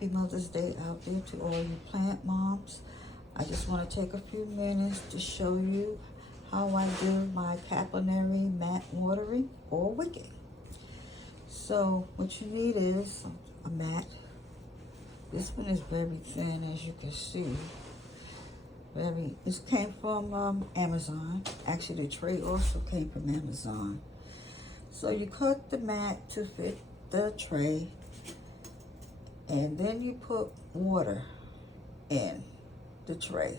Happy Mother's Day out there to all you plant moms. I just want to take a few minutes to show you how I do my capillary mat watering or wicking. So what you need is a mat. This one is very thin, as you can see. This came from Amazon. Actually, the tray also came from Amazon. So you cut the mat to fit the tray, and then you put water in the tray.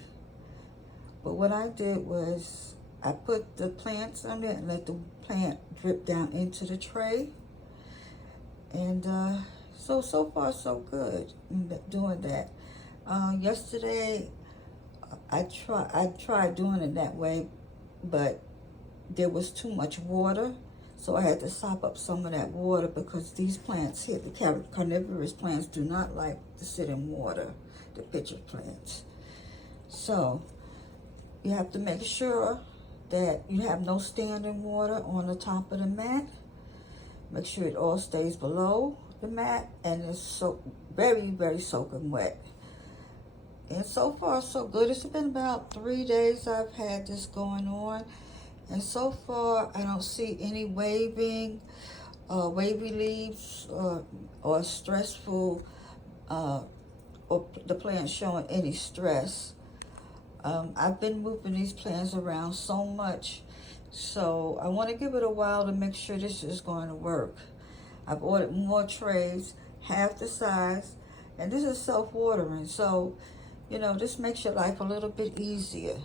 But what I did was I put the plants on it and let the plant drip down into the tray. And so far so good doing that. Yesterday I tried doing it that way, but there was too much water, so I had to sop up some of that water because these plants here, the carnivorous plants, do not like to sit in water, the pitcher plants. So you have to make sure that you have no standing water on the top of the mat. Make sure it all stays below the mat and it's very, very soaking wet. And so far so good. It's been about 3 days I've had this going on, and so far I don't see any wavy leaves or stressful or the plant showing any stress. I've been moving these plants around so much, so I want to give it a while to make sure this is going to work. I've ordered more trays, half the size, and this is self-watering, so you know, this makes your life a little bit easier.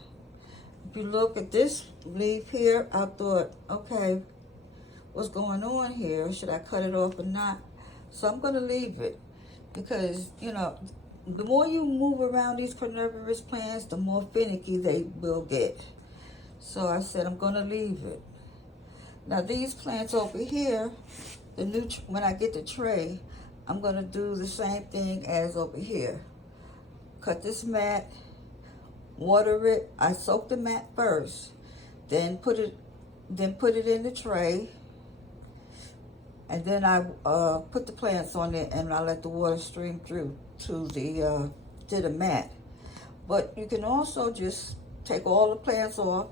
If you look at this leaf here, I thought, okay, what's going on here? Should I cut it off or not? So I'm going to leave it because, you know, the more you move around these carnivorous plants, the more finicky they will get. So I said, I'm going to leave it. Now these plants over here, when I get the tray, I'm going to do the same thing as over here. Cut this mat, water it. I soak the mat first, then put it in the tray, and then I put the plants on it, and I let the water stream through to the mat. But you can also just take all the plants off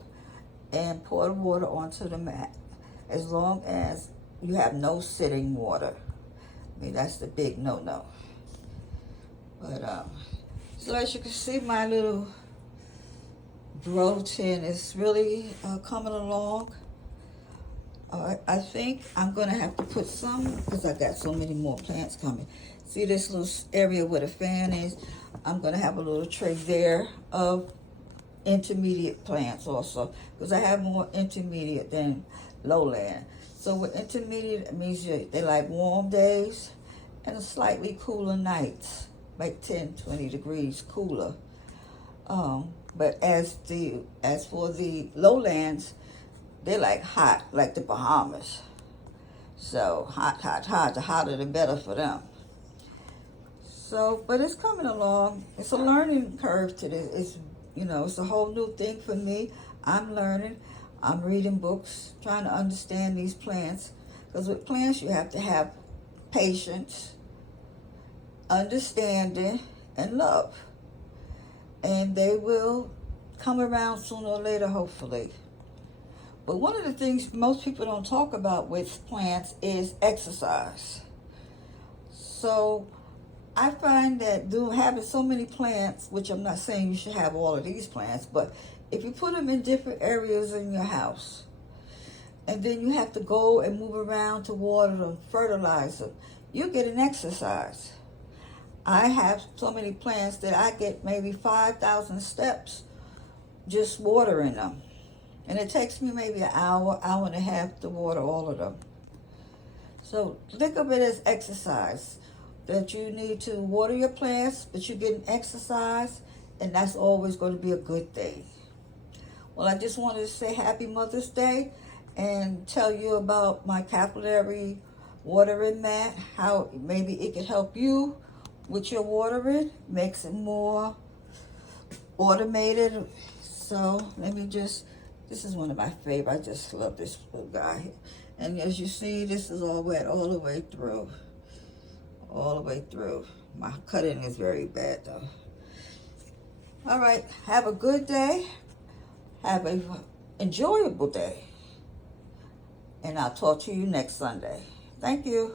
and pour the water onto the mat, as long as you have no sitting water. I mean, that's the big no-no. But so as you can see, my little grow tin is really coming along. I think I'm going to have to put some, because I got so many more plants coming. See this little area where the fan is? I'm going to have a little tray there of intermediate plants also, because I have more intermediate than lowland. So with intermediate, it means they like warm days and slightly cooler nights, like 10, 20 degrees cooler. But as for the lowlands, they like hot, like the Bahamas. So hot. The hotter the better for them. So, but it's coming along. It's a learning curve to this. It's, you know, it's a whole new thing for me. I'm learning. I'm reading books, trying to understand these plants. Because with plants, you have to have patience, understanding, and love. And they will come around sooner or later, hopefully. But one of the things most people don't talk about with plants is exercise. So I find that having so many plants, which I'm not saying you should have all of these plants, but if you put them in different areas in your house, and then you have to go and move around to water them, fertilize them, you get an exercise. I have so many plants that I get maybe 5,000 steps just watering them. And it takes me maybe an hour and a half to water all of them. So think of it as exercise, that you need to water your plants, but you're getting exercise, and that's always going to be a good thing. Well, I just wanted to say Happy Mother's Day and tell you about my capillary watering mat, how maybe it could help you with your watering, makes it more automated. So this is one of my favorites. I just love this little guy. And as you see, this is all wet all the way through. all the way through. My cutting is very bad though. All right, have a good day. Have a enjoyable day. And I'll talk to you next Sunday. Thank you.